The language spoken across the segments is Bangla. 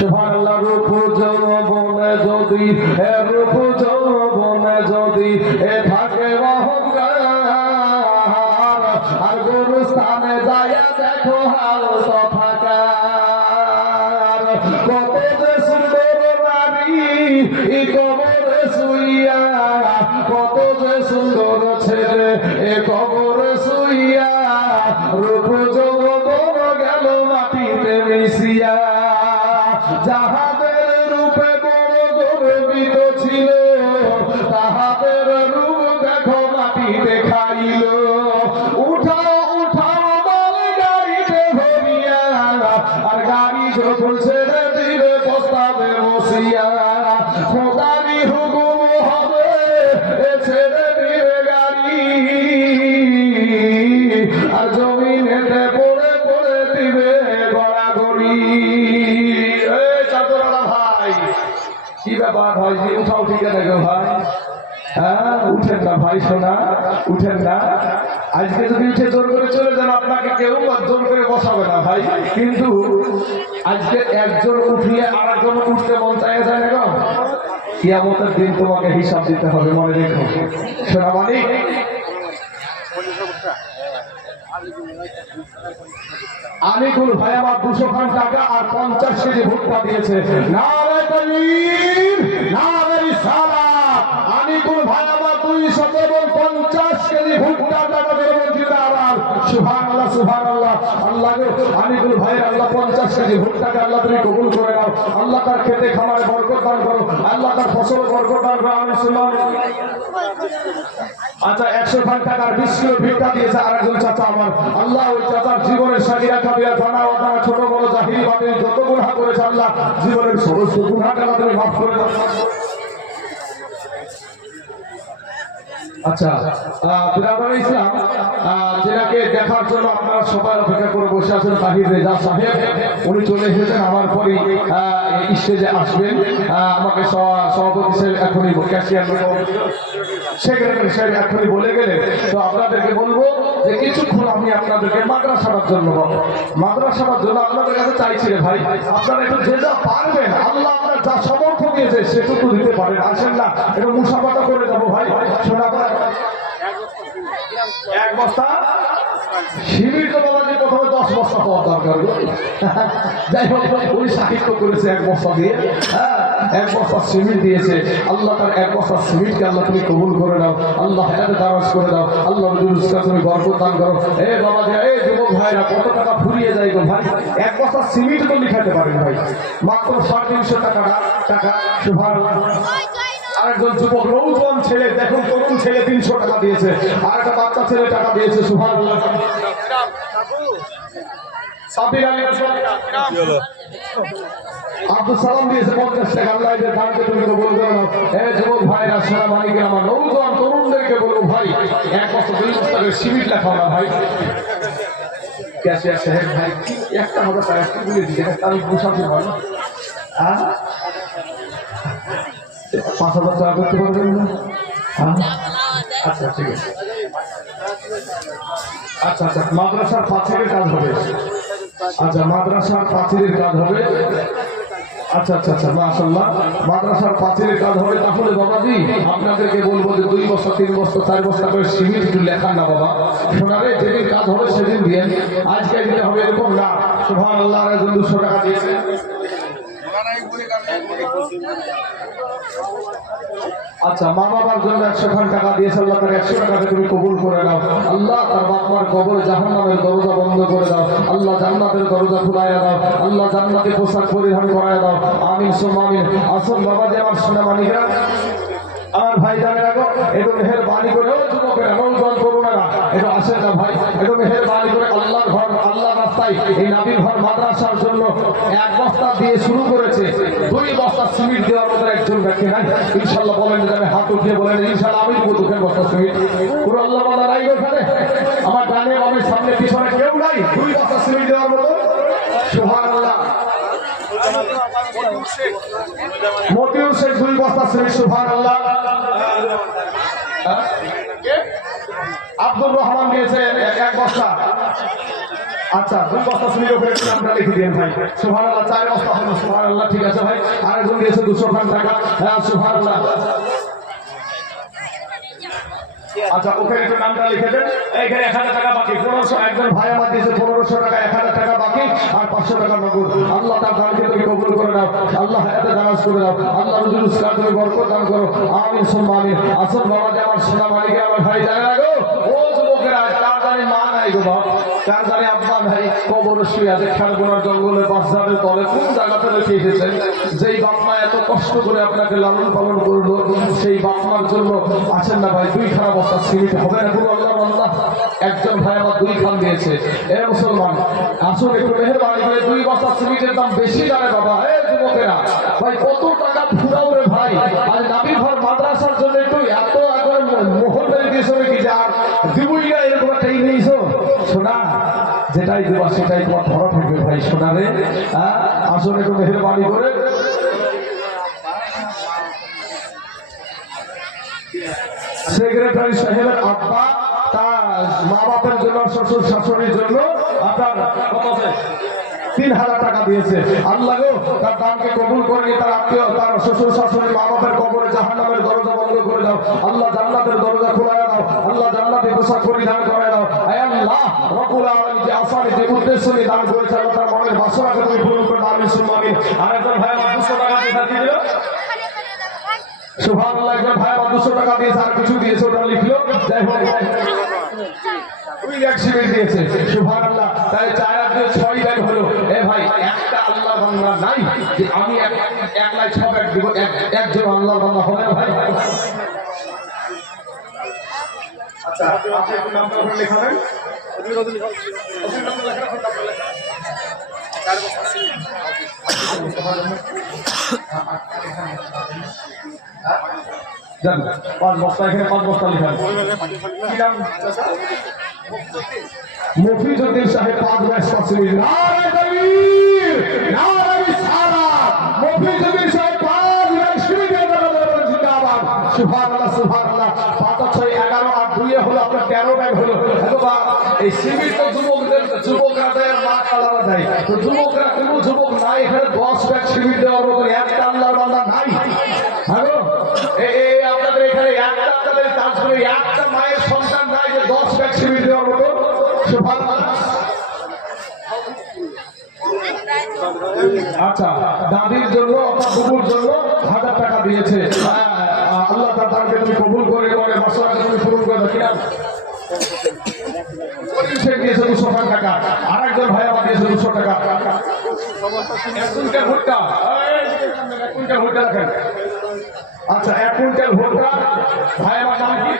সুবহানাল্লাহ। রূপ যৌবনে যদি রূপ যৌবনে যদি থাকে অহংকার, আর গুরু স্থানে যায় দেখো হাল তফাকার। কত যে সুন্দর নারী কবরে শুইয়া, কত যে সুন্দর ছেলে কবরে শুইয়া, রূপ যৌবন গেল মাটিতে মিশিয়া। যাহাদের রূপে বড় গর্বিত ছিল, তাহাদের রূপ দেখো মাটিতে খাইল। উঠাও উঠাও বল গাড়িতে ভরিয়া, আর গাড়ি যখন ছেড়ে দিবে প্রস্তাবে বসিয়া। খোদারি হুকুম হবে ছেড়ে দিবে গাড়ি, আর জমিনেতে পড়ে পড়ে দিবে গড়াগড়ি। কি ব্যাপার ভাই, উঠাও ঠিক আছে ভাই? হ্যাঁ উঠেন না ভাই, শোনা উঠেন না। আজকে যদি উঠে জোর করে চলে যান আপনাকে কেউ জোর করে বসাবে না ভাই, কিন্তু আজকে একজন উঠিয়ে আর একজন উঠতে মন চাইয়া যায় না গো। কিয়ামতের দিন তোমাকে হিসাব দিতে হবে, মনে রেখো শোনা মালিক। আনিকুল ভাই আমার 200 খান টাকা আর 50 কেজি ভুট্টা দিয়েছে। নারে তাকবীর, নারে রিসালাত। আনিকুল ভাই আমার 250 কেজি ভুট্টা টাকা দিয়ে বঞ্চিত আবার। সুবহানাল্লাহ সুবহানাল্লাহ। আল্লাহ গো, আনিকুল ভাই আল্লাহ 50 কেজি ভুট্টাকে আল্লাহ তুমি কবুল করে নাও। আল্লাহ তার খেতে খামারে বরকত দান করো, আল্লাহ তার ফসল বরকত দান করো। আমি শুনলাম আচ্ছা 100 খান টাকার 20 কিলো ভিক্ষা দিয়েছে আরেকজন চাচা আমার। আল্লাহ ওই চাচার জীবনের সাগিরা কাবিরা জানা অজানা ছোট বড় জাহিরি বাতিল যত গুনাহ করেছে আল্লাহ জীবনের সমস্ত গুনাহকে আল্লাহ তুমি মাফ করে দাও। আচ্ছা বিরাদর ইসলাম, যেনাকে দেখার জন্য আপনারা সবাই অপেক্ষা করে বসে আছেন, তাহির রেজা সাহেব উনি চলে এসেছেন। আমার পরে স্টেজে আসবেন। আমাকে সভাপতি সাহেব এখনই ক্যাশিয়ার সেক্রেটারি সাহেব এখনই বলে গেলেন। তো আপনাদেরকে বলবো যে কিছুক্ষণ আমি আপনাদেরকে মাদ্রাসার জন্য মাদ্রাসার জন্য আপনাদের কাছে চাইছি রে ভাই, আপনারা একটু যে যা পারবেন, আল্লাহ আপনার যা সমর্থ দিয়েছে সেটুকু দিতে পারেন। আসেন না একটু মুসাফাটা করে যাবো ভাই। শোনা এক বস্তা শিবির তো বাবা যে প্রথমে 10 বস্তা পাওয়ার দরকার। যাই হোক উনি সাহিত্য করেছে 1 বস্তা দিয়ে, হ্যাঁ 1 বস্তা সিমেন্ট দিয়েছে। আল্লাহ তার 1 বস্তা সিমেন্টকে আল্লাহ তুমি কবুল করে দাও, আল্লাহ হায়াতে দারাজ করে দাও, আল্লাহ তুমি বরকত দান করো। এ বাবা যে এই যুবক ভাইরা কত টাকা ফুরিয়ে যায় গো ভাই, 1 বস্তা সিমেন্ট তো লিখাতে পারেন ভাই, মাত্র 350 টাকা। সুবহানাল্লাহ। আরেকজন যুবক নৌজওয়ান ছেলে দেখুন, তরুণ ছেলে 300 টাকা দিয়েছে, আর একটা বাচ্চা ছেলে টাকা দিয়েছে। সুবহানাল্লাহ। সাবির আলী আব্দুল সালাম দিয়েছে 50 টাকা। আল্লাহ এদের দানকে তুমি কবুল করে নাও। এই যুবক ভাইরা সোনা মানিকের আমার নৌজওয়ান তরুণদেরকে বলবো ভাই 1 বস্তা 2 বস্তা করে সিমেন্ট লেখাও না ভাই। ক্যাশিয়ার সাহেব ভাই 1000 টাকা একটু বলে দিয়েছে, আমি বসাতে পারবো। 5000 টাকা করতে পারবেন না? আচ্ছা ঠিক আছে। আচ্ছা আচ্ছা মাদ্রাসার পাঁচিলের কাজ হবে। আচ্ছা মাদ্রাসার পাঁচিলের কাজ হবে। আচ্ছা আচ্ছা আচ্ছা মাশাআল্লাহ, মাদ্রাসার পাঁচিলের কাজ হবে। তাহলে বাবাজি আপনাদেরকে বলবো যে 2 বস্তা 3 বস্তা 4 বস্তা করে সিমেন্ট একটু লেখান না বাবা। শোনারে যেদিন কাজ হবে সেদিন দিয়ে, আজকে দিতে হবে এরকম না। সুবহানাল্লাহ। 200 টাকা দিয়েছে। আচ্ছা মা বাবার জন্য 100 খান টাকা দিয়েছে। আল্লাহ তার 100 টাকাকে তুমি কবুল করে নাও। আল্লাহ তার বাপ মার কবরে জাহান্নামের দরজা বন্ধ করে দাও। আল্লাহ জান্নাতের দরজা খুলাইয়া দাও। আল্লাহ জান্নাতে পোশাক পরিধান করাইয়া দাও। আমিন সুম্মা আমিন। আসুন বাবা যে আমার সোনা মানিকরা, আমার ভাই জানে রাখো, একটু মেহেরবানি করে ও যুবকেরা নৌজওয়ান তরুণেরা একটু আসেন না ভাই, একটু মেহেরবানি করে আল্লাহর ঘর আল্লাহ রাস্তায় এই নবীর ঘর মাদ্রাসার জন্য 1 বস্তা দিয়ে শুরু করেছে, 2 বস্তা সিমেন্ট দেওয়ার মতো একজন ব্যক্তি নাই। ইনশাআল্লাহ বলেন যে হাত উঠিয়ে বলেন ইনশাআল্লাহ আমি দেবো 2 বস্তা সিমেন্ট। পুরো আল্লাহ বান্দা নাই ওখানে, আমার ডানে বামে সামনে পিছনে কেউ নাই 2 বস্তা সিমেন্ট দেওয়ার মতো। সুবহানাল্লাহ। মতিউর শেখ 2 বস্তা সিমেন্ট। সুবহানাল্লাহ। আব্দুর রহমান দিয়েছে 1 বস্তা। আচ্ছা 2 বস্তা সিমেন্টের উপরে নামটা লিখে দিন ভাই। সুবহানাল্লাহ 4 বস্তা হলো। সুবহানাল্লাহ ঠিক আছে ভাই। আরেকজন দিয়েছে 200 টাকা। হ্যাঁ সুবহানাল্লাহ। আচ্ছা ওখানে একটু নামটা লিখে দেন। এইখানে 1000 টাকা বাকি। 1500 একজন ভাই আমার দিয়েছে 1500 টাকা, 1000 টাকা বাকি আর 500 টাকা নগদ। আল্লাহ তার দানকে তুমি কবুল করে নাও। আল্লাহ এতে দারাজ করে দাও। আল্লাহ রুজি রোজগার তুমি বরকত দান করো। আমিন সুম্মা আমিন। আসল বাবা যে আমার সোনা মালিকের আমার ভাই জানে না গো, ও যুবকেরা কার জানে মা নাই গো বাপ, কার জানে আব্বা নাই, কবরে শুয়ে আছে খারগোনার জঙ্গলে বাচ্চাদের তলে কোন জায়গাতে রেখে এসেছেন। যেই বাপ মা এত কষ্ট করে আপনাকে লালন পালন করলো, সেই বাপ মার জন্য আছেন না ভাই 2 খানা বস্তা সিমেন্ট হবে না কোনো আল্লাহ আল্লাহ। একজন ভাই আমার 2 খান দিয়েছে। এ মুসলমান আসুন একটু মেহেরবানি করে 2 বস্তা সিমেন্টের দাম বেশি জানে বাবা। এ যুবকেরা ভাই কত টাকা ফুরাও রে ভাই। আর নাবি ঘর মাদ্রাসার জন্য একটু এত একবার মোহর মেরে দিয়েছো কি যে আর দিবই না এরকম একটা ই নিয়েছো। শোনা যেটাই দেবা সেটাই তোমার ধরা থাকবে ভাই। শোনা রে আসুন একটু মেহেরবানি করে সেক্রেটারি সাহেবের আব্বা তার মা বাপের জন্য শ্বশুর শাশুড়ির জন্য আপনার কত আছে 3000 টাকা দিয়েছে। আল্লাহ গো তার দানকে কবুল করে নিয়ে তার আত্মীয় তার শ্বশুর শাশুড়ি মা বাপের কবরে জাহান্নামের দরজা বন্ধ করে দাও। আল্লাহ জান্নাতের দরজা খোলায় দাও। আল্লাহ জান্নাতের পোশাক পরিধান করে দাও। আয় আল্লাহ রব্বুল আলামিন যে আসানে যে উদ্দেশ্য নিয়ে দান করেছে আল্লাহ তার মনের বাসনাকে তুমি পূরণ করে দাও। আমিন সুম্মা আমিন। আরেকজন ভাই আমার 200 টাকা দিয়ে দিল। সুবহানাল্লাহ। একজন ভাই আমার 200 টাকা দিয়েছে আর কিছু দিয়েছে ওটা লিখলো। যাই হোক ওই এক সিমেন্ট দিয়েছে। সুবহানাল্লাহ। তাই 4 আর 2 6 ব্যাগ হলো। এ ভাই একটা আল্লাহর বান্দা নাই যে আমি একলাই 6 ব্যাগ দিব। একজন আল্লাহর বান্দা হবে ভাই। আচ্ছা আপনি একটু নামটা করে লেখাবেন। জান 5 বস্তা এখানে 5 বস্তা লেখা কি নাম মফিজুদ্দিন সাহেব 5 বস্তা সিমেন্ট। নারে তাকবীর নারে রিসালাত। মফিজুদ্দিন সাহেব 5 লাখ সিমেন্ট জিন্দাবাদ। সুবহানাল্লাহ সুবহানাল্লাহ। 5 আর 6 11 আর 2 হলো আপনার 13 ব্যাগ হলো। অথবা এই সিমেন্ট তো যুবকরা দেয় মা খালারা দেয়। তো যুবকরা কোনো যুবক নাই এখানে 10 ব্যাগ সিমেন্ট দেওয়ার মতো একটা আল্লাহর বান্দা নাই। হ্যালো এই আপনাদের এখানে একটা আপনাদের কাজ করে একটা মায়ের সন্তান নাই যে 10 ব্যাগ সিমেন্ট দেওয়ার মতো। আচ্ছা দাদির জন্য আপনার বুবুর জন্য 1000 টাকা দিয়েছে। আল্লাহ তার দানকে তুমি কবুল করে মনের বাসনাকে তুমি পূরণ করে দাও। কিনা দিয়েছে 200 টাকা। আরেকজন ভাই আমার দিয়েছে 200 টাকা। 1 কুইন্টাল ভুট্টা। 1 কুইন্টাল ভুট্টা রাখেন। আচ্ছা 1 কুইন্টাল ভুট্টা ভাই আমার নাম কি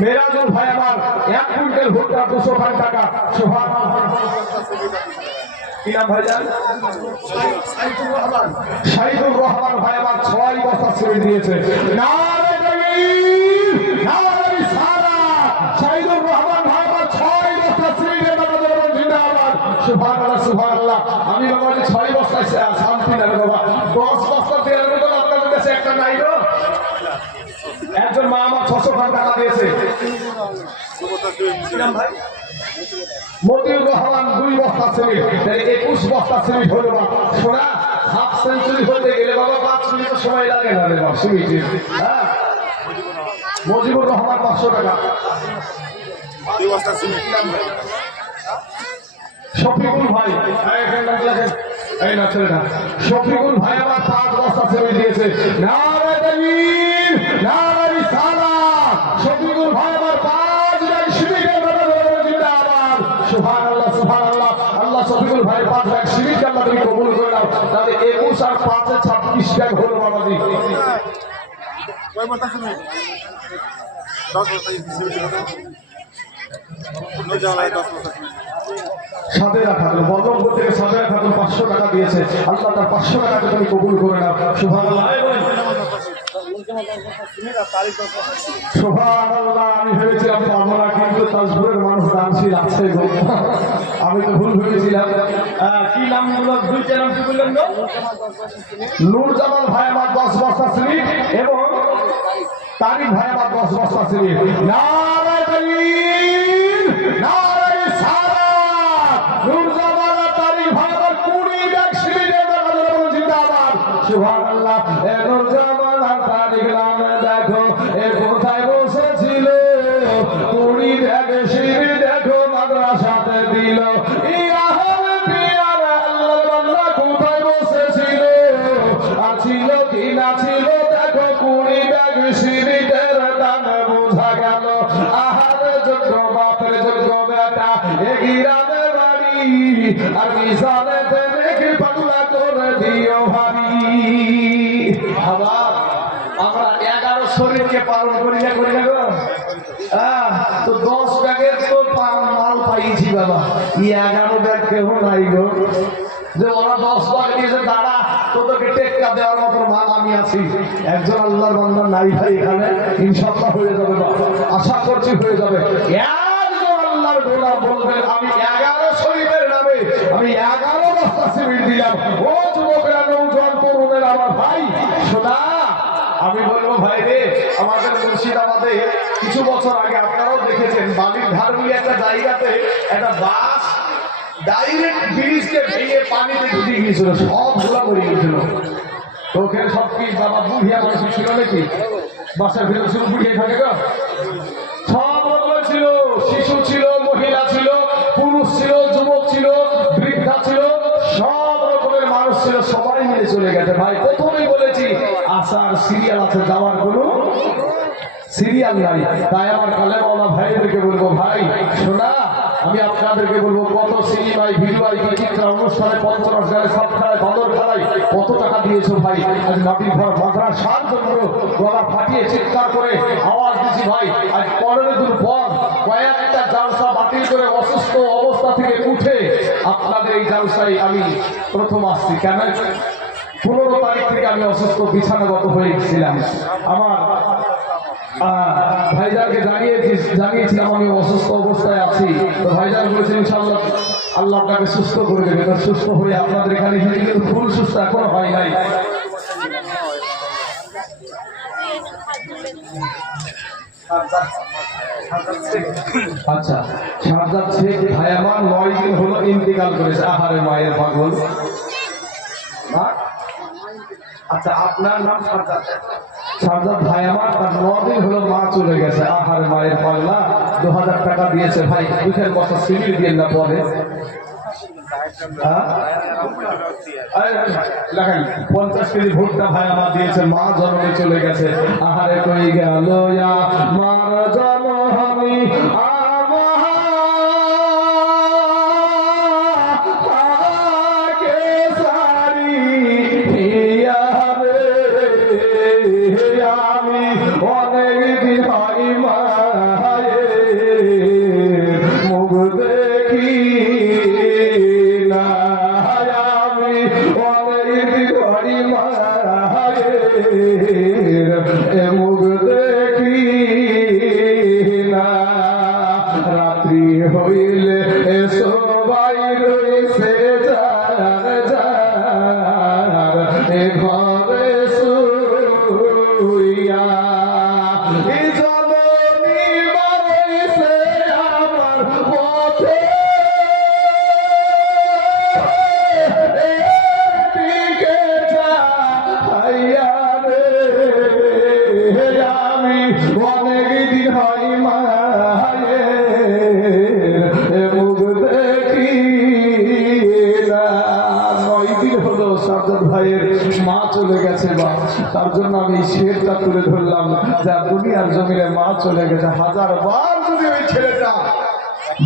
মেরাজুল ভাই আমার 1 কুইন্টাল ভুট্টা 200 টাকা। সুবহানাল্লাহ। কি নাম ভাইজান? শাহিদুর রহমান ভাই আমার 6 বস্তা সিমেন্ট দিয়েছে। নারে তাকবীর নারে রিসালাত। শাহিদুর রহমান ভাই আমার 6 বস্তা সিমেন্টের নামাজের উপর জিন্দাবাদ। সুবহানাল্লাহ সুবহানাল্লাহ। আমি বাবা যে 6 বস্তায় শান্তি না বাবা। 10 বস্তা তেলের মতো আপনাদের কাছে একটা নাই গো। একজন মা আমার 600 টাকা দিয়েছে। ভাই মতিউর রহমান 2 বস্তা সিমেন্ট। 21 বস্তা সিমেন্ট হলো না। শোনা হাফ সেঞ্চুরি হতে গেলে বাবা 5 মিনিট সময় লাগে না রে বাবা সিমেন্টে। হ্যাঁ মজিবুর রহমান 500 টাকা। 2 বস্তা সিমেন্ট। শফিকুল ভাই এই না ছেলেটা শফিকুল ভাই আমার 5 বস্তা সিমেন্ট দিয়েছে। নারে তাকবীর নারে রিসালাত। শফিকুল ভাই আমার 5 ব্যাগ সিমেন্টের জিন্দাবাদ। সুবহানাল্লাহ সুবহানাল্লাহ। আল্লাহ শফিকুল ভাই 5 ব্যাগ সিমেন্ট আল্লাহ তুমি কবুল করে নাও। তাহলে 21 আর 5 এ 26 ব্যাগ হলো বাবাজি। কয় বস্তা সিমেন্ট? 10 বস্তা সিমেন্ট। সাদেরা খাতুন বর্ধমান থেকে সাদেরা খাতুন 500 টাকা দিয়েছে। আল্লাহ তার 500 টাকাকে তুমি কবুল করে নাও। সুবহানাল্লাহ সুবহানাল্লাহ। আমি ভেবেছিলাম পাবো না কিন্তু তাজপুরের মানুষ দানশীল আছে গো। আমি তো ভুল ভেবেছিলাম। কি নাম বললাম? 2টা নাম কি বললেন গো? নূর জামাল ভাই আমার 10 বস্তা সিমেন্ট এবং তারিক ভাই আমার 10 বস্তা সিমেন্ট। নারে তাকবীর নারে রিসালাত। সুবহানাল্লাহ। এ নূরজামান আর তারিক নামে দেখো এ কোথায় বসেছিল, কুড়ি ব্যাগ সিঁড়ি দেখো মাদ্রাসাতে দিল। ইয়াহলে পিয়ার আল্লাহ বান্দা কোথায় বসেছিল, আছিল কি না ছিল দেখো কুড়ি ব্যাগ সিঁড়িতে দান বোঝা গেল। আহার যোগ্য বাপের যোগ্য বেটা এ গ্রামে বাড়ি, আর মিশালেতে রেখে পাগলা করে দিও ভাবি। আবার আমরা 11 শরীরকে পালন করি না গো, তো 10 ব্যাগের তো মাল পাইছি বাবা, 11 ব্যাগ কেউ নাই গো। যে ওরা 10 ব্যাগ দিয়েছে দাঁড়া তোদেরকে টেক্কা দেওয়ার মতো মাল আমি আছি। একজন আল্লাহর বান্দা নাই ভাই এখানে, ইনশাআল্লাহ হয়ে যাবে, আশা করছি হয়ে যাবে। একজন আল্লাহর গোলাম বলবেন আমি 11 শরীফের নামে আমি 11 বস্তা সিমেন্ট দিলাম। ও যুবকরা, নৌজওয়ান তরুণের আমার ভাই শোনা, আমি বলবো ভাই রে, আমাদের মুর্শিদাবাদে কিছু বছর আগে আপনারাও দেখেছেন বালির ধার বলে একটা জায়গাতে একটা বাস ডাইরেক্ট ব্রিজকে ভেঙে পানিতে ডুবে গিয়েছিল, সব ঘোলা মরে গিয়েছিল। তো ওখানে সব কি বাবা বুড়িয়া মানুষ ছিল নাকি, বাসার ভিতরে শুধু বুড়িয়ে থাকে গো, সব রকম ছিল, শিশু ছিল, মহিলা ছিল, পুরুষ ছিল, যুবক ছিল, বৃদ্ধা ছিল, সব রকমের মানুষ ছিল, সবাই মিলে চলে গেছে। ভাই প্রথমেই বলেছি আসার সিরিয়াল আছে, যাওয়ার কোনো সিরিয়াল নাই। তাই আমার কালেমাওয়ালা ভাইদেরকে বলবো, ভাই শোনা, আমি আপনাদেরকে বলবো কত সিনেমায় ভিডিওয় বিচিত্রা অনুষ্ঠানে পঞ্চরস গায়ে সব খেলায় বাঁদর খেলায় কত টাকা দিয়েছো ভাই। আজ মাটির ঘর মাদ্রাসার জন্য গলা ফাটিয়ে চিৎকার করে আওয়াজ দিচ্ছি ভাই। আজ 15 দিন পর কয়েকটা জালসা বাতিল করে অসুস্থ অবস্থা থেকে উঠে আপনাদের এই জালসায় আমি প্রথম আসছি। কেন 15 তারিখ থেকে আমি অসুস্থ বিছানাগত হয়ে গেছিলাম। আমার ভাইজানকে জানিয়েছিলাম আমি অসুস্থ অবস্থায় আছি। তো ভাইজান বলেছেন ইনশাআল্লাহ আল্লাহ আপনাকে সুস্থ করে দেবে। তো সুস্থ হয়ে আপনাদের এখানে কিন্তু ফুল সুস্থ এখনো হয় নাই। আচ্ছা, শারজাদ শেখ ভাই আমার 9 দিন হলো ইন্তেকাল করেছে। আহারে মায়ের পাগল। আচ্ছা, আপনার নাম শারজাদ ভাই আমার, তার 9 দিন হলো মা চলে গেছে। আহারে মায়ের পাগলা। 2000 টাকা দিয়েছে ভাই, 2 বছর সিভিল দিয়ে না পরে 50 কেজি ভুট্টা ভাই আমার দিয়েছে। মা জন্মে চলে গেছে। আহারে কই গেল মার জনহানি মুখ দেখি না, রাত্রি হইলে সবাই রয়েছে যার যার ঘরে শুইয়া। জননী বাড়িছে আমার পথে দিকে যাইয়া রে, আমি অনেক দিন হয় মায়ের মুখ দেখি না। 9 দিন হলো শারজাদ ভাইয়ের মা চলে গেছে। বা তার জন্য আমি শেরটা তুলে ধরলাম, যা দুনিয়ার জমিনে মা চলে গেছে। 1000বার যদি ওই ছেলেটা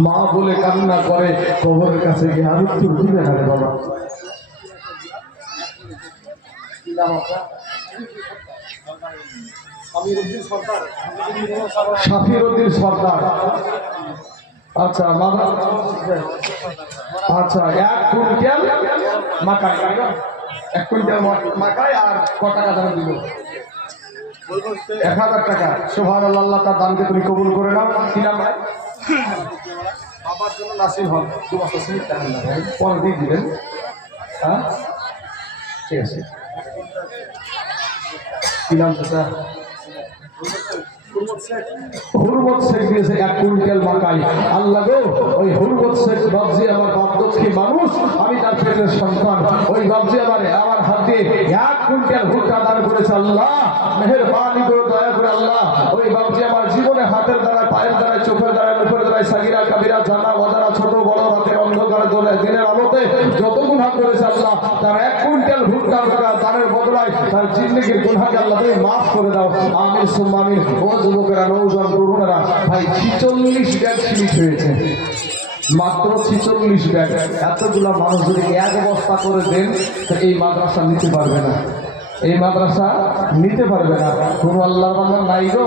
মা বলে কান্না করে কবরের কাছে গিয়ে আর উত্তর দিবে না রে বাবা। শাফিরউদ্দিন সরদার। আচ্ছা আচ্ছা, 1 কুইন্টাল মাকাই, 1 কুইন্টাল মাকাই আর ক টাকা দাম দিল? 1000 টাকা। সুবহানাল্লাহ, আল্লাহ তার দানকে তুমি কবুল করে নাও। কি নাম ভাই? বাবার জন্য নাসিব হল 2 বছর সিমিট টাকা পরে দিয়ে দিবেন। হ্যাঁ ঠিক আছে। কি নাম স্যার? হুরমত শেখ দিয়েছে 1 কুইন্টাল মাকাই। আল্লাহ গো, ওই হুরমত শেখ বাবজি আমার বাপদক্ষী মানুষ, আমি তার পেটের সন্তান। ওই বাবজি আমার হাত দিয়ে 1 কুইন্টাল ভুট্টা দান করেছে। আল্লাহ মেহেরবানি করে দয়া করে আল্লাহ ওই বাবজি আমার জীবনে হাতের দ্বারায়, পায়ের দ্বারায়, চোখের দ্বারায়, মুখের দ্বারায়, সাগিরা কাবিরা, জানা বাজারা, ছোট বড়, রাতের অন্ধকারে দোলে দিনের আলোতে যত গুনাহ করেছে আল্লাহ, তার 1 কুইন্টাল ভুট্টা দানের বদলায় তার জিন্দেগির গুনাহকে আল্লাহ তুমি মাফ করে দাও। আমিন সুম্মা আমিন। ও যুবকেরা, নৌজওয়ান তরুণেরা, ভাই 46 ব্যাগ সিমিট হয়েছে, মাত্র 46 ব্যাগ। এতগুলা মানুষ যদি 1 বস্তা করে দেন তো এই মাদ্রাসা নিতে পারবে না, এই মাদ্রাসা নিতে পারবে না। কোনো আল্লাহর বান্দা নাই গো,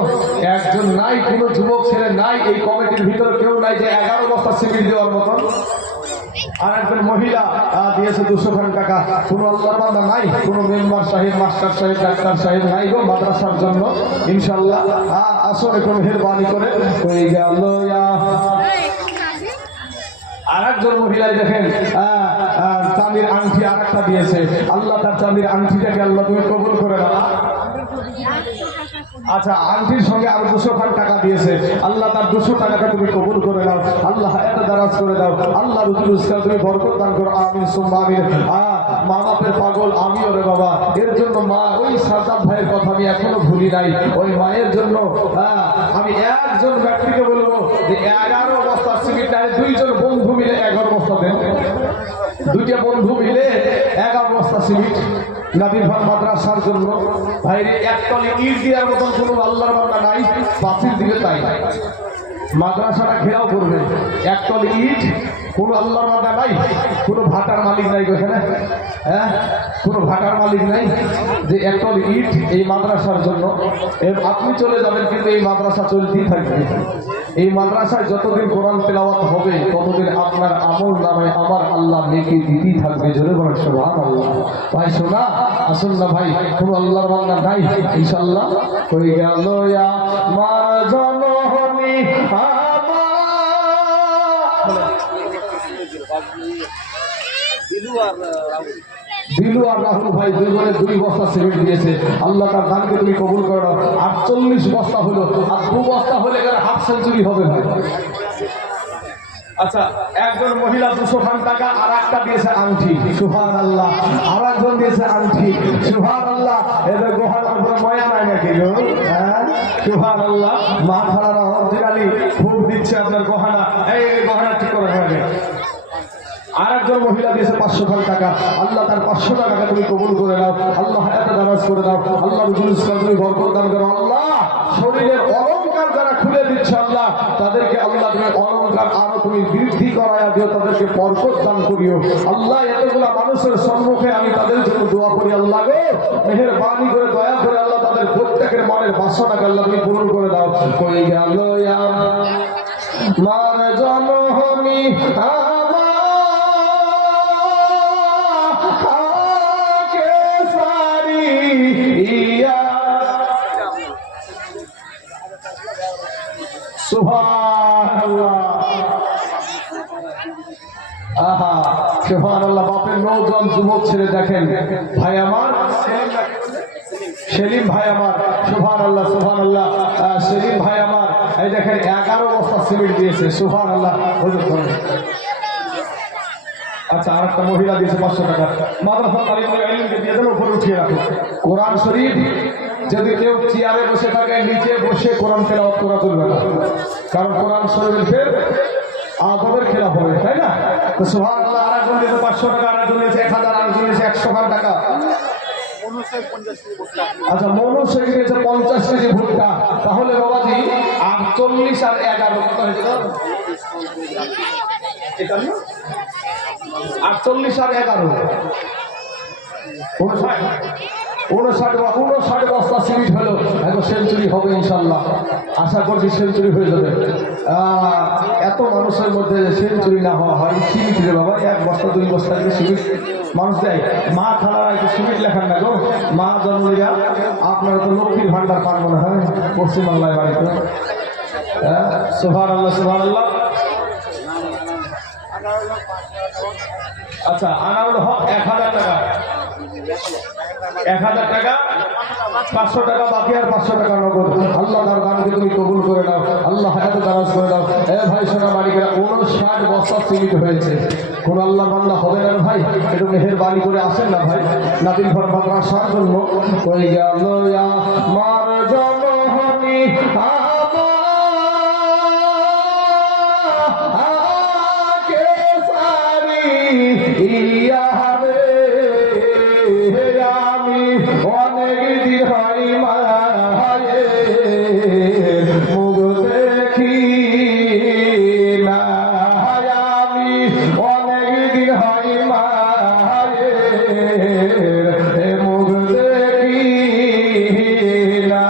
একজন নাই, কোনো যুবক ছেলে নাই এই কমিটির ভিতরে, কেউ নাই যে 11 বস্তা সিমেন্ট দেওয়ার মতন। আর একজন মহিলা দিয়েছে 200 টাকা। কোনো আল্লাহর বান্দা নাই, কোনো মেম্বার সাহেব, মাস্টার সাহেব, ডাক্তার সাহেব নাই গো মাদ্রাসার জন্য। ইনশাআল্লাহ আসলে কোনো মেহেরবানি করে হয়ে গেল। আর একজন মহিলাই দেখেন চাঁদির আংটি আর একটা দিয়েছে। আল্লাহ তার চাঁদির আংটিটাকে আল্লাহ তুমি কবুল করে দাও। আচ্ছা, আংটির সঙ্গে আরো 200 টাকা দিয়েছে। আল্লাহ তার 200 টাকাটা তুমি কবুল করে দাও। আল্লাহ এত দারাজ করে দাও। আল্লাহ রুজুল ইসলাম তুমি বরকত দান করো। আমিন সুম্মা আমিন। মা বাপের পাগল আমিও রে বাবা, এর জন্য মা ওই সাজাদ ভাইয়ের কথা আমি এখনো ভুলি নাই। ওই মায়ের জন্য আমি একজন ব্যক্তিকে বলবো যে 11 বস্তা সিমেন্ট, 2 জন বন্ধু মিলে 11 বস্তা দেন। 2টা বন্ধু মিলে 11 বস্তা সিমেন্ট নবীর মাদ্রাসার জন্য। ভাইরে, 1 টলি ইট দেওয়ার মতন কোনো আল্লাহর বান্দা নাই, পাঁচিল দিবে তাই মাদ্রাসাটা ঘেরাও করবে। 1 টলি ইট কোনো আল্লাহর বান্দা নাই, কোনো ভাটার মালিক নাই এখানে, হ্যাঁ, কোনো ভাটার মালিক নাই যে 1 টলি ইট এই মাদ্রাসার জন্য। আপনি চলে যাবেন কিন্তু এই মাদ্রাসা চলতেই থাকবে। এই মাদ্রাসায় যতদিন কোরআন তেলাওয়াত হবে ততদিন আপনার আমল নামায় আমার আল্লাহ নেকি দিতেই থাকবে। জোরে বলেন সুবহানাল্লাহ। ভাই শোনা, আসুন না ভাই, কোনো আল্লাহর বান্দা নাই। ইনশাআল্লাহ হয়ে গেল আমার জননী দিলু আর রাহুল ভাই দুইজনে 2 বস্তা সিমেন্ট দিয়েছে। আল্লাহ তার দানকে তুমি কবুল করে দাও। 48 বস্তা হলো, আর 2 বস্তা হলে এখানে হাফ সেঞ্চুরি হবে ভাই। আচ্ছা, একজন মহিলা 200 টাকা আর একটা দিয়েছে আংটি। সুবহানাল্লাহ। আর একজন দিয়েছে আংটি। সুবহানাল্লাহ। এদের গহনার উপর ময়া নাই নাকি গো? হ্যাঁ, সুবহানাল্লাহ। মা খালারা অরিজিনালি খুব দিচ্ছে আপনার গহনা। এই গহনা ঠিক করে হবে। আর একজন মহিলা দিয়েছে 500 টাকা। আল্লাহ তার 500 টাকাকে তুমি কবুল করে নাও। আল্লাহ হায়াতে দারাজ করে দাও। আল্লাহ রুজুল ইসলাম তুমি বরকত দান করো। আল্লাহ শরীরের অলংকার যারা খুলে দিচ্ছে আল্লাহ তাদেরকে আল্লাহ তুমি অলংকার আরো তুমি বৃদ্ধি করায়া দিও, তাদেরকে বরকত দান করিও। আল্লাহ এতগুলা মানুষের সম্মুখে আমি তাদের জন্য দোয়া করি। আল্লাহ গো মেহেরবানি করে দয়া করে আল্লাহ তাদের প্রত্যেকের মনের বাসনাকে আল্লাহ তুমি পূরণ করে দাও। কই গেল মান জননী সুবহানাল্লাহ। আহা, সুবহানাল্লাহ। বাপের নৌজওয়ান যুবক ছেলে দেখেন, ভাই আমার সেলিম ভাই আমার, সুবহানাল্লাহ সুবহানাল্লাহ। সেলিম ভাই আমার এই দেখেন 11 বস্তা সিমেন্ট দিয়েছে। সুবহানাল্লাহ। আচ্ছা, আর একটা মহিলা দিয়েছে 500 টাকা। মাদ্রাসা তালিমুল ইলমকে দিয়ে দেন, উপরে উঠিয়ে রাখো। কোরআন শরীফ যদি কেউ চেয়ারে বসে থাকে, নিচে বসে কোরআন তেলাওয়াত করা চলবে না, কারণ কোরআন শরীফের আদবের খেলাফ হবে, তাই না? তো সুবহানাল্লাহ। আর একজন দিয়েছে 500 টাকা, আর একজন দিয়েছে 1000, আর একজন দিয়েছে 100 টাকা। আচ্ছা, মনু শেখ দিয়েছে 50 কেজি ভুট্টা। তাহলে বাবাজি 48 আর 11 কত হয়েছে? 48 আর 11 59 বস্তা সিমেন্ট হলো। এখন সেঞ্চুরি হবে ইনশাল্লাহ। আশা করছি সেঞ্চুরি হয়ে যাবে। এত মানুষের মধ্যে সেঞ্চুরি না হওয়া হয় সিমেন্ট রে বাবা। 1 বস্তা 2 বস্তা সিমেন্ট মানুষ দেয়। মা খালারা একটু সিমেন্ট লেখান না গো। মা জন্মলিয়া আপনারা তো লক্ষ্মীর ভান্ডার পান মনে হয় পশ্চিমবাংলায় বাড়িতে। সুবহানাল্লাহ সুবহানাল্লাহ। আচ্ছা, আনারুল হক 1000 টাকা। 1000 টাকা, 500 টাকা বাকি আর 500 টাকা নগদ। আল্লাহ তার দানকে তুমি কবুল করে নাও, আল্লাহ হায়াতে দারাজ করে দাও। ভাই সোনা মালিকেরা 59 বস্তা সিমেন্ট হয়েছে। কোন আল্লাহ বান্দা হবে না ভাই, একটু মেহেরবানি করে আসেন না ভাই। নাতিল ঘর মাদ্রাসার জন্য কই গেল আমার জননী আমাকে সারি ইয়ারে আমি অনেক দিন হয় মায়ে মুখ দেখি না, আমি অনেক দিন হয় মায়ে মুখ দেখি না।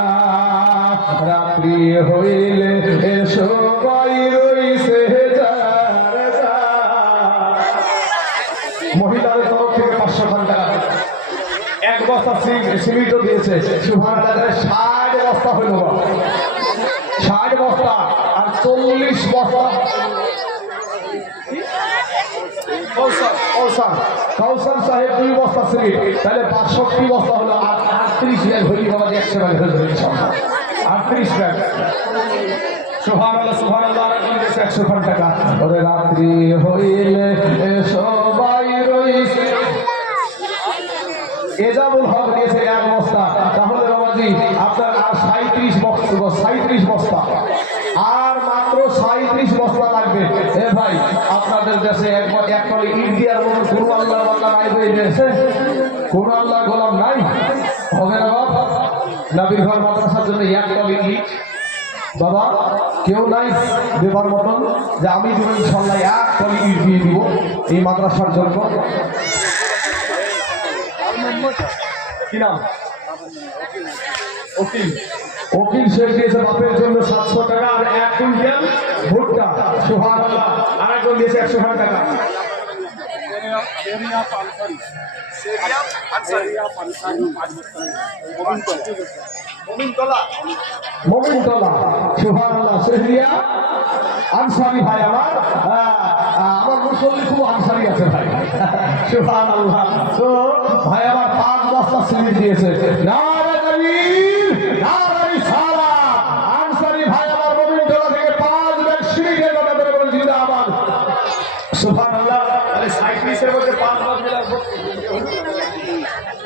রাত্রি হইলে এসো গাই রইছে মহিলাদের তরফ থেকে 500 টাকা, 1 বস্তা সিমেন্টও দিয়েছে। সুবহানাল্লাহ, 60 বস্তা হইল, 60 বস্তা আর 40 বস্তা কাউসার সাহেব 2 বস্তা সিমেন্ট, তাহলে 62 বস্তা হলো। আর 38 ব্যাগ হইলি বাবা, 100 ব্যাগ হয়ে যাবে ইনশাআল্লাহ, 38 ব্যাগ। সুবহানাল্লাহ সুবহানাল্লাহ, 100 টাকা। ওরে রাত্রি হইলে সবাই রইছে এজাবুল হক দিয়েছে 1 বস্তা। তাহলে বাবাজি আপনার আর 37 বস্তা, আর মাত্র 37 বস্তা লাগবে। ভাই আপনাদের দেশে এক কলে ইট দিয়ার মতো কোন আল্লাহর বান্দা নাই হয়ে গেছে? কোন আল্লাহর গোলাম নাই? হবে না বাবা? নবীর ঘর মাদ্রাসার জন্য 1 কলে ইট বাবা কেউ নাই দেবার মতন যে আমি দিব ইনশাআল্লাহ 1 কলে ইট দিয়ে দিব এই মাদ্রাসার জন্য। কি নাম? ওকিল শেখ দিয়েছে বাপের জন্য 700 টাকা আর 1 কুইন্টাল ভুট্টা। সুবহানাল্লাহ, আর একজন দিয়েছে 100 টাকা। মোমিনতলা সুবহানাল্লাহ, সেহরিয়া আনসারী ভাই আমার মুসল্লি খুব আনসারী আছে ভাই। সুবহানাল্লাহ, তো ভাই আমার 5 বস্তা সিমেন্ট দিয়েছে। নারে তাকবীর, নারে রিসালাত। আনসারী ভাই আমার মোমিনতলা থেকে 5 ব্যাগ সিমেন্টের কথা বলে বলে জিন্দাবাদ। সুবহানাল্লাহ, আরে 37 এর মধ্যে 5 ব্যাগ মিলা।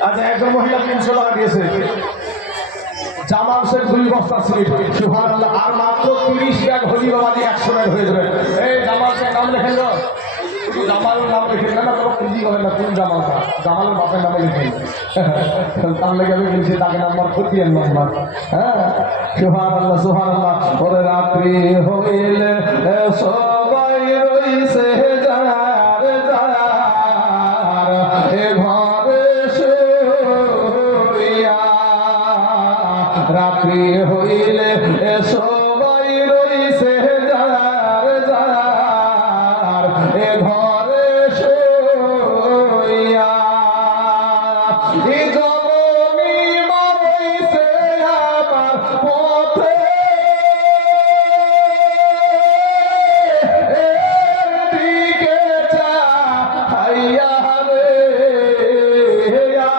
আচ্ছা, একজন মহিলা 300 টাকা দিয়েছে। জামাল শেখ 2 বস্তা সিমেন্ট। সুবহানাল্লাহ, আর মাত্র 30 ব্যাগ হলি বাবাজি 100 ব্যাগ হয়ে যাবে। এই জামাল শেখ নাম লেখেন না, জামালের নাম লেখেন না, তো খুঁজি হবে না কোন জামালটা, জামালের বাপের নামে লেখেন। তার লেগে আমি বলছি তাকে নাম্বার 40 নাম্বার। হ্যাঁ, সুবহানাল্লাহ সুবহানাল্লাহ। ওরে রাত্রি হইলে সবাই রইছে যার যার এ ঘরে শুইয়া। রাত্রি হইলে সবাই রইছে যার যার এ ঘরে শুইয়া। জননী মারইছে আমার পথে দিকে চাইয়া রে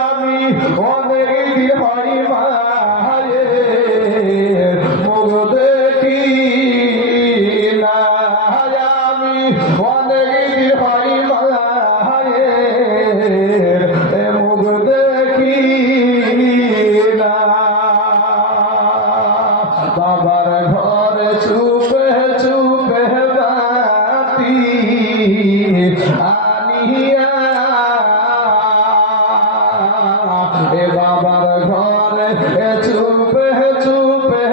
আমি অনেক দিন হয় মায়ে মুখ দেখি না, আমি অনেক দিন হয় মায়ে মুখ দেখি না। বাবার ঘরে চুপে চুপে বাতি আনিয়া, বাবার ঘরে চুপে চুপে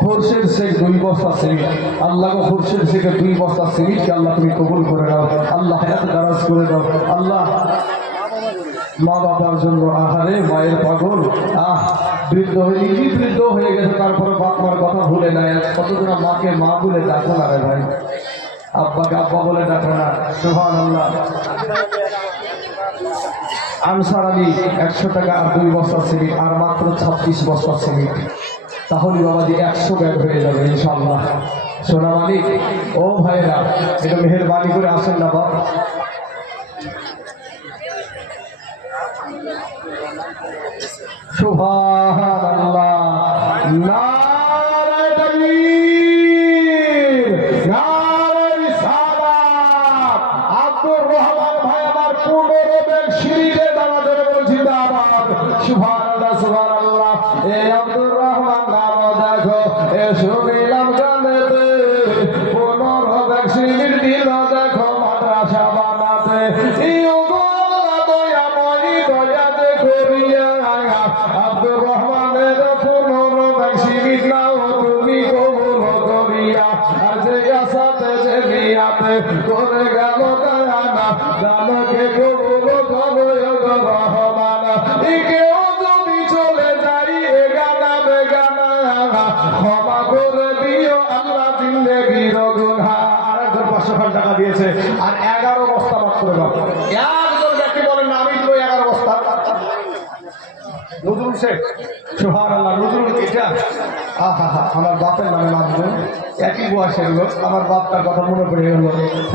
খুরশেদ শেখ 2 বস্তা সিমেন্ট। আল্লাহ খুরশেদ শেখের 2 বস্তা সিমেন্টকে আল্লাহ তুমি কবুল করে দাও, আল্লাহ হায়াত দারাজ করে দাও। আল্লাহ মা বাবার জন্য আহারে মায়ের পাগল, বৃদ্ধ হয়ে বৃদ্ধ হয়ে গেছে, তারপরে বাপ মার কথা ভুলে নাই। কতদিন মাকে মা বলে ডাকো না রে ভাই, আব্বাকে আব্বা বলে ডাকো না। সুবহানাল্লাহ। আনসার আলী 100 টাকা আর 2 বস্তা সিমেন্ট, আর মাত্র 26 বস্তা সিমেন্ট। তাহলে বাবাজি 100 ব্যাগ হয়ে যাবে ইনশাআল্লাহ। সোনা মালিক ও ভাইরা, এটা মেহেরবানি করে আসেন না বাবা। সুবহানাল্লাহ। নারায়ে তাকবীর, নারায়ে রিসালাত। আব্দুর রহমান ভাই আমার 15 ব্যাগ সিঁড়িতে দাঁড়াতে বলছি দাঁড়ান। সুবহানাল্লাহ সুবহানাল্লাহ। এই আব্দুর রহমান নাম দেখো এ শুনিলাম গানেতে 15 ব্যাগ সিঁড়ির দিল দেখো মাদ্রাসা বানাতে। আব্দুর রহমানের 15 ব্যাগ সিঁড়ি নাও তুমি কবুল করিয়া। আর যে আসাতে যে নিয়াতে করে গেল গানা গানকে কবুল করো গো রহমান। কেউ যদি চলে যাই এ গানা বেগানা ক্ষমা করে দিও আল্লাহ জিন্দেগির গুনাহ। আরেকজন 500 টাকা দিয়েছে আর 11 বস্তা মাত্র একজন ব্যক্তি বলেন না আমি দেবো 11 বস্তা। নজরুল শেখ, সুবহানাল্লাহ। নজরুল এটা আমার বাপের নামে মাধ্যম, একই বয়সের লোক। আমার বাপটার কথা মনে পড়ে গেল,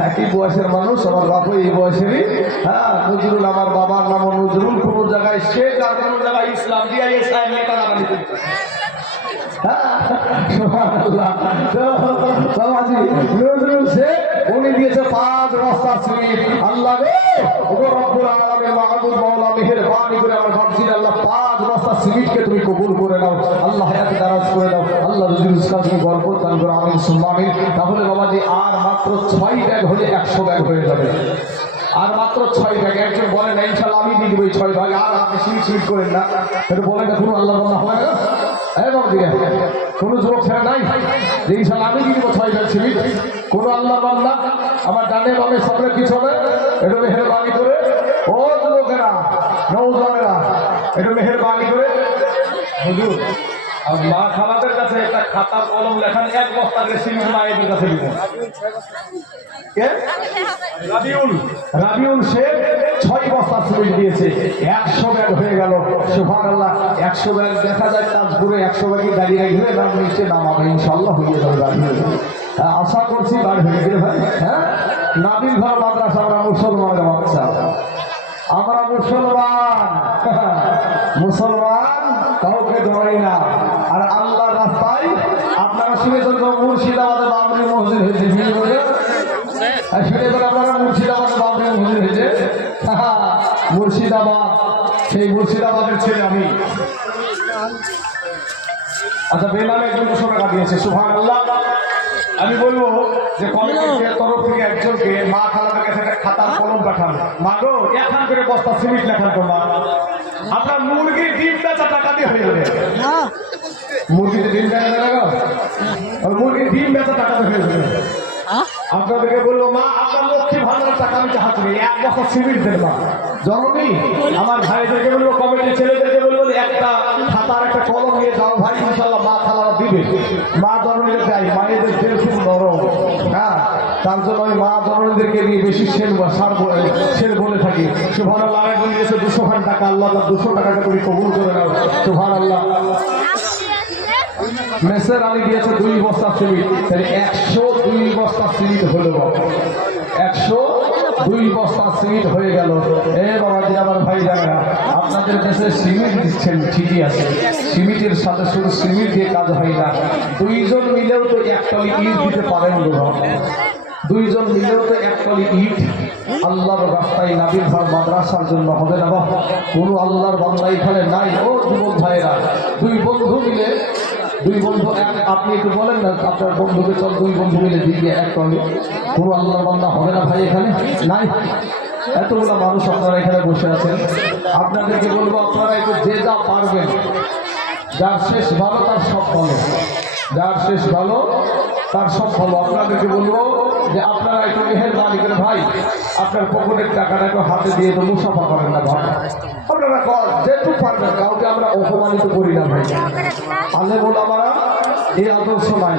একই বয়সের মানুষ, আমার বাপও এই বয়সেরই। হ্যাঁ, নজরুল আমার বাবার নাম নজরুল। কোনো জায়গায় শেখ আর কোনো জায়গায় ইসলাম দিয়ে ইসলাম লেখা লাগানি করতে। নজরুল শেখ উনি দিয়েছে 5 বস্তা সিমেন্ট। আল্লাহ রে ওগো রব্বুল আলামিন মাহবুব মাওলা মেহেরবানি করে আমার ভাবছিলেন আল্লাহ 5 বস্তা সিমেন্টকে তুমি কবুল করে নাও। আল্লাহ হায়াতে দারাজ করে দাও। আল্লাহ রুজির কাছে গর্ব দান করে আমিন সুম্মা আমিন। তাহলে বাবাজি আর মাত্র 6 ব্যাগ হলে 100 ব্যাগ হয়ে যাবে। আর মাত্র 6 ব্যাগ। একজন বলে না ইনশাআল্লাহ আমি দিয়ে দেবো 6 ভাগ। আর আপনি সিমিট করেন না, একটু বলেন না কোনো আল্লাহ বান্দা হয় না। কোনো যুবক ছেলে নাই যে ইনশাআল্লাহ আমি দিয়ে দেবো 6 ব্যাগ সিমিট। কোনো আল্লাহ বান্দা আমার ডানে বামে সামনে পিছনে একটু মেহেরবানি করে, ও যুবকেরা নওজওয়ানেরা একটু মেহেরবানি করে হুজুর আর মা খালাদের কাছে একটা খাতা কলম লেখান 1 বস্তা সিমিট মায়েদের কাছে দিবেন। রাবিউল শেখ 6 বস্তা সিমেন্ট দিয়েছে, 100 ব্যাগ হয়ে গেল। সুবহানাল্লাহ। 100 ব্যাগ দেখা যায় তাজপুরে 100 ব্যাগই দাঁড়িয়ে ঘুরে নাম নিচে নামাবে ইনশাআল্লাহ হয়ে যাবে। আশা করছি বার হয়ে গেলে ভাই। হ্যাঁ, নাবিল ঘর মাদ্রাসা আমরা মুসলমানের বাচ্চা, আমরা মুসলমান কাউকে ধরাই না। আর আল্লাহর রাস্তায় আপনারা শুনেছেন মুর্শিদাবাদে বাবরি মসজিদ হয়েছে, শুনেছেন আপনারা মুর্শিদাবাদে বাবরি মসজিদ হয়েছে। মুর্শিদাবাদ, সেই মুর্শিদাবাদের ছেলে আমি। আচ্ছা, বেনামে 200 টাকা দিয়েছে। সুবহানাল্লাহ। আমি বলবো যে কমিটির তরফ থেকে একজনকে মা খালাদের কাছে একটা খাতার কলম পাঠানো। মা গো 1 করে বস্তা সিমেন্ট লেখান তো মা। আপনার মুরগির ডিম বেচা টাকা দিয়ে হয়ে যাবে। মুরগিতে ডিম বেচা টাকা, মুরগির ডিম বেচা টাকা দিয়ে হয়ে যাবে। আপনাদেরকে বললো মা আপনার লক্ষ্মী ভান্ডারের টাকা আমি হাত নেই, 1 বস্তা সিমেন্ট দেন মা। জননী আমার ভাইদেরকে বলবো, কমিটির ছেলেদেরকে বলবো একটা খাতার একটা কলম নিয়ে যাও ভাই, ইনশাআল্লাহ মা খালারা দিবে। মা জননীদের চাই, মায়েদের দিল খুব নরম। হ্যাঁ, তার জন্য আমি মা জননীদেরকে নিয়ে বেশি শের বলে থাকি। সুবহানাল্লাহ। একজন দিয়েছে 200 টাকা, আল্লাহ তার 200 টাকাটা করে কবুল করে নাও। সুবহানাল্লাহ। মেসের আলী দিয়েছে 2 বস্তা সিমেন্ট, তাহলে 102 বস্তা সিমেন্ট হলো। 102 বস্তা সিমেন্ট হয়ে গেল। এ বাবাজি আমার ভাই জানা, আপনাদের দেশে সিমেন্ট দিচ্ছেন ঠিকই আছে, সিমেন্টের সাথে শুধু সিমেন্ট দিয়ে কাজ হয় না। 2 জন মিলেও তো 1 টলি ইট দিতে পারেন গো। 2 জন মিলেও তো 1 টলি ইট আল্লাহর রাস্তায় নাবিল ঘর মাদ্রাসার জন্য হবে না। বাবা, কোনো আল্লাহর বান্দা এখানে নাই। ও যুবক ভাইরা, 2 বন্ধু মিলে, 2 বন্ধু আপনি একটু বলেন না আপনার বন্ধুকে, চল 2 বন্ধু মিলে দিয়ে 1 টলি। কোনো আল্লাহর বান্দা হবে না ভাই এখানে নাই। এতগুলো মানুষ আপনারা এখানে বসে আছেন, আপনাদেরকে বলবো আপনারা একটু যে যা পারবেন, যার শেষ ভালো তার সব ভালো, যার শেষ ভালো তার সব ভালো। আপনাদেরকে বলবো যে আপনারা একটু মেহেরবানি করে ভাই আপনার পকেটের টাকাটা একটু হাতে দিয়ে তো মুসাফা করেন না ভাই। আপনারা যেটুকু পারবেন, কাউকে আমরা অপমানিত করি না ভাই। আলে বল আমরা এই আদর্শ নাই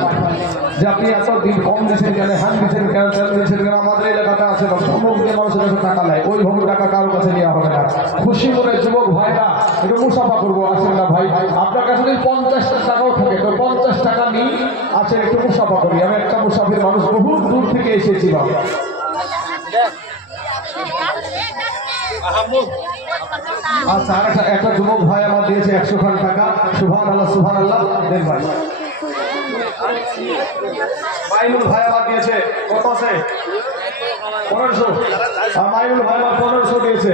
যে আপনি এত দিন কম দিচ্ছেন কেন, হ্যান দিচ্ছেন কেন, তেল দিচ্ছেন কেন। আমাদের এলাকাতে আছে না, সমস্ত মানুষের কাছে টাকা নেয়, ওইভাবে টাকা কারোর কাছে নেওয়া হবে না। খুশি করে যুবক ভাইরা একটু মুসাফা করবো, আসেন না ভাই। আপনার কাছে যদি 50 টাকাও থাকে তো 50 টাকা নিই, আছেন একটু মুসাফা করি। আমি একটা মুসাফির মানুষ, বহু দূর থেকে এসেছি বাবা। আচ্ছা আর একটা যুবক ভাই আমার দিয়েছে 100 খান টাকা। সুবহানাল্লাহ সুবহানাল্লাহ। দেন ভাই। মাইনুল ভাই আমার দিয়েছে কত আছে? 1500। আর মাইনুল ভাই আমার 1500 দিয়েছে।